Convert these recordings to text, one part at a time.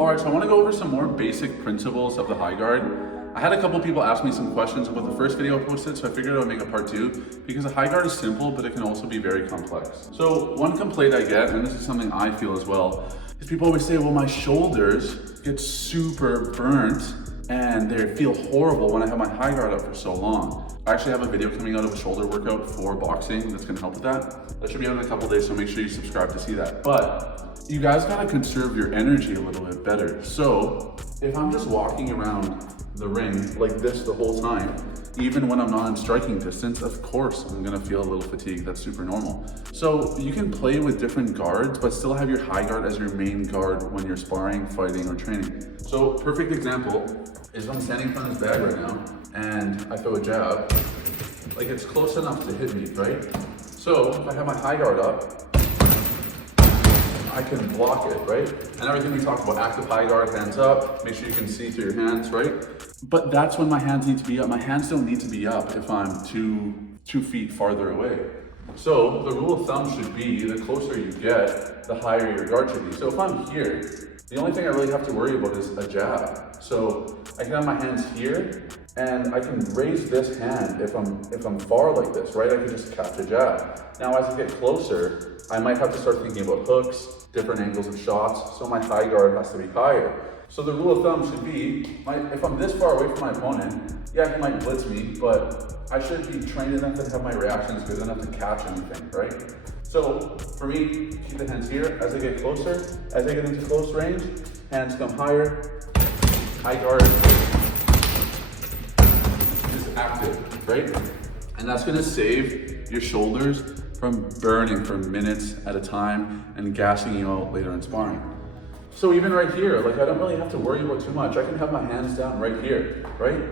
All right, so I want to go over some more basic principles of the high guard. I had a couple people ask me some questions about the first video I posted, so I figured I would make a part 2 because a high guard is simple, but it can also be very complex. So one complaint I get, and this is something I feel as well, is people always say, well, my shoulders get super burnt and they feel horrible when I have my high guard up for so long. I actually have a video coming out of a shoulder workout for boxing that's gonna help with that. That should be out in a couple days, so make sure you subscribe to see that. But you guys gotta conserve your energy a little bit better. So if I'm just walking around the ring like this the whole time, even when I'm not in striking distance, of course I'm gonna feel a little fatigued. That's super normal. So you can play with different guards, but still have your high guard as your main guard when you're sparring, fighting, or training. So perfect example is I'm standing in front of this bag right now and I throw a jab, like it's close enough to hit me, right? So if I have my high guard up, I can block it, right? And everything we talked about, active high guard, hands up, make sure you can see through your hands, right? But that's when my hands need to be up. My hands don't need to be up if I'm two feet farther away. So the rule of thumb should be the closer you get, the higher your guard should be. So if I'm here, the only thing I really have to worry about is a jab. So I can have my hands here and I can raise this hand if I'm far like this, right? I can just catch a jab. Now as I get closer, I might have to start thinking about hooks, different angles of shots, so my high guard has to be higher. So the rule of thumb should be, if I'm this far away from my opponent, yeah, he might blitz me, but I should be trained enough to have my reactions good enough to catch anything, right? So for me, keep the hands here. As I get closer, as I get into close range, hands come higher, high guard is active, right? And that's gonna save your shoulders from burning for minutes at a time and gassing you out later in sparring. So even right here, like I don't really have to worry about too much. I can have my hands down right here, right?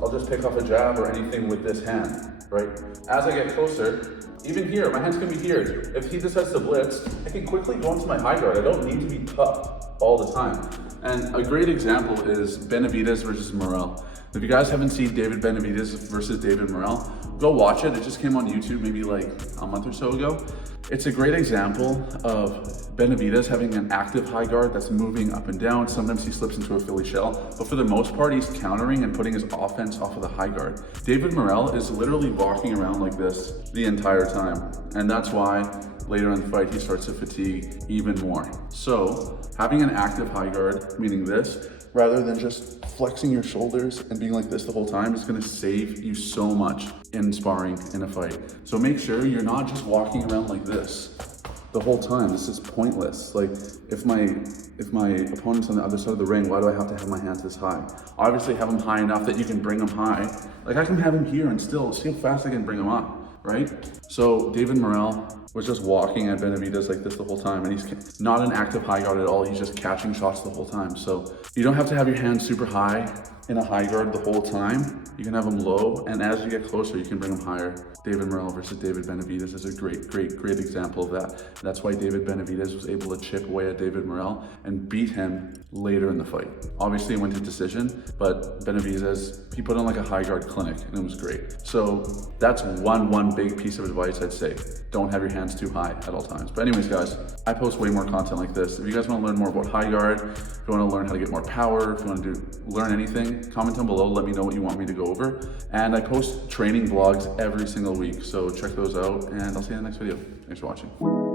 I'll just pick off a jab or anything with this hand, right? As I get closer, even here, my hands can be here. If he decides to blitz, I can quickly go into my high guard. I don't need to be tucked all the time. And a great example is Benavidez versus Morel. If you guys haven't seen David Benavidez versus David Morel, go watch it. It just came on YouTube maybe like a month or so ago. It's a great example of Benavidez having an active high guard that's moving up and down. Sometimes he slips into a Philly shell, but for the most part, he's countering and putting his offense off of the high guard. David Morel is literally walking around like this the entire time. And that's why later in the fight, he starts to fatigue even more. So having an active high guard, meaning this, rather than just flexing your shoulders and being like this the whole time, is gonna save you so much in sparring in a fight. So make sure you're not just walking around like this the whole time. This is pointless. Like if my opponent's on the other side of the ring, why do I have to have my hands this high? Obviously have them high enough that you can bring them high. Like I can have him here and still see how fast I can bring them up, right? So David Morel was just walking at Benavidez like this the whole time, and he's not an active high guard at all. He's just catching shots the whole time. So you don't have to have your hands super high in a high guard the whole time. You can have them low, and as you get closer, you can bring them higher. David Morel versus David Benavidez is a great example of that. And that's why David Benavidez was able to chip away at David Morel and beat him later in the fight. Obviously, it went to decision, but Benavidez, he put on like a high guard clinic, and it was great. So that's one big piece of advice I'd say. Don't have your hands too high at all times. But anyways, guys, I post way more content like this. If you guys want to learn more about high guard, if you want to learn how to get more power, if you want to learn anything, comment down below. Let me know what you want me to go over. And I post training vlogs every single week, so check those out, and I'll see you in the next video. Thanks for watching.